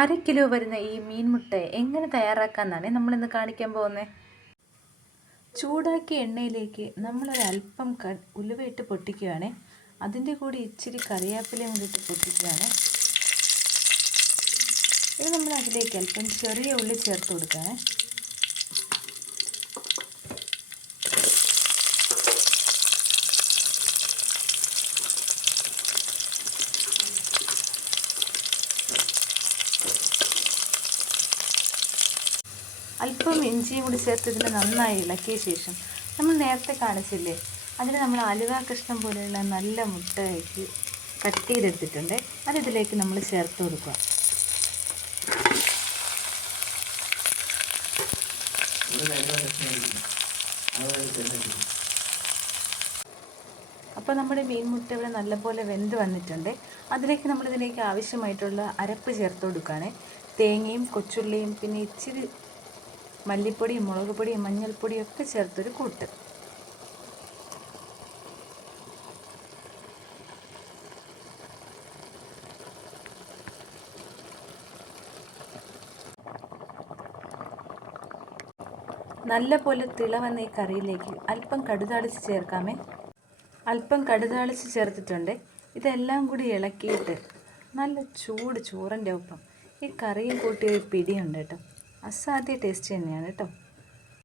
അര കിലോ വരുന്ന ഈ മീൻമുട്ട എങ്ങനെ തയ്യാറാക്കാമെന്നാണ് നമ്മളിന്ന് കാണിക്കാൻ പോകുന്നത്. ചൂടാക്കിയ എണ്ണയിലേക്ക് നമ്മളൊരല്പം ഉലുവയിട്ട് പൊട്ടിക്കുകയാണ്. അതിൻ്റെ കൂടി ഇച്ചിരി കറിവേപ്പിലയും കൂടി ഇട്ട് പൊട്ടിക്കുകയാണ്. ഇത് നമ്മൾ അതിലേക്ക് അല്പം ചെറിയ ഉള്ളി ചേർത്ത് കൊടുക്കുകയാണ്. അല്പം ഇഞ്ചിയും കൂടി ചേർത്ത് ഇതിനെ നന്നായി ഇളക്കിയ ശേഷം നമ്മൾ നേരത്തെ കാണിച്ചില്ലേ, അതിന് നമ്മൾ അലുവ കഷ്ണം പോലെയുള്ള നല്ല മുട്ടയാക്കി കട്ട് ചെയ്തെടുത്തിട്ടുണ്ട്. അതിലേക്ക് നമ്മൾ ചേർത്ത് കൊടുക്കുക. അപ്പോൾ നമ്മുടെ മീൻമുട്ട ഇവിടെ നല്ലപോലെ വെന്ത് വന്നിട്ടുണ്ട്. അതിലേക്ക് നമ്മളിതിലേക്ക് ആവശ്യമായിട്ടുള്ള അരപ്പ് ചേർത്ത് കൊടുക്കുകയാണ്. തേങ്ങയും കൊച്ചുള്ളിയും പിന്നെ ഇച്ചിരി മല്ലിപ്പൊടിയും മുളക് പൊടിയും മഞ്ഞൾപ്പൊടിയും ഒക്കെ ചേർത്തൊരു കൂട്ട്. നല്ല പോലെ തിളവന്ന ഈ കറിയിലേക്ക് അല്പം കടുതാളിച്ച് ചേർക്കാമേ. അല്പം കടുതാളിച്ച് ചേർത്തിട്ടുണ്ട്. ഇതെല്ലാം കൂടി ഇളക്കിയിട്ട് നല്ല ചൂട് ചോറിൻ്റെ ഒപ്പം ഈ കറിയും കൂട്ടി ഒരു പിടിയുണ്ട് കേട്ടോ. അസാധ്യ ടേസ്റ്റ് തന്നെയാണ് കേട്ടോ.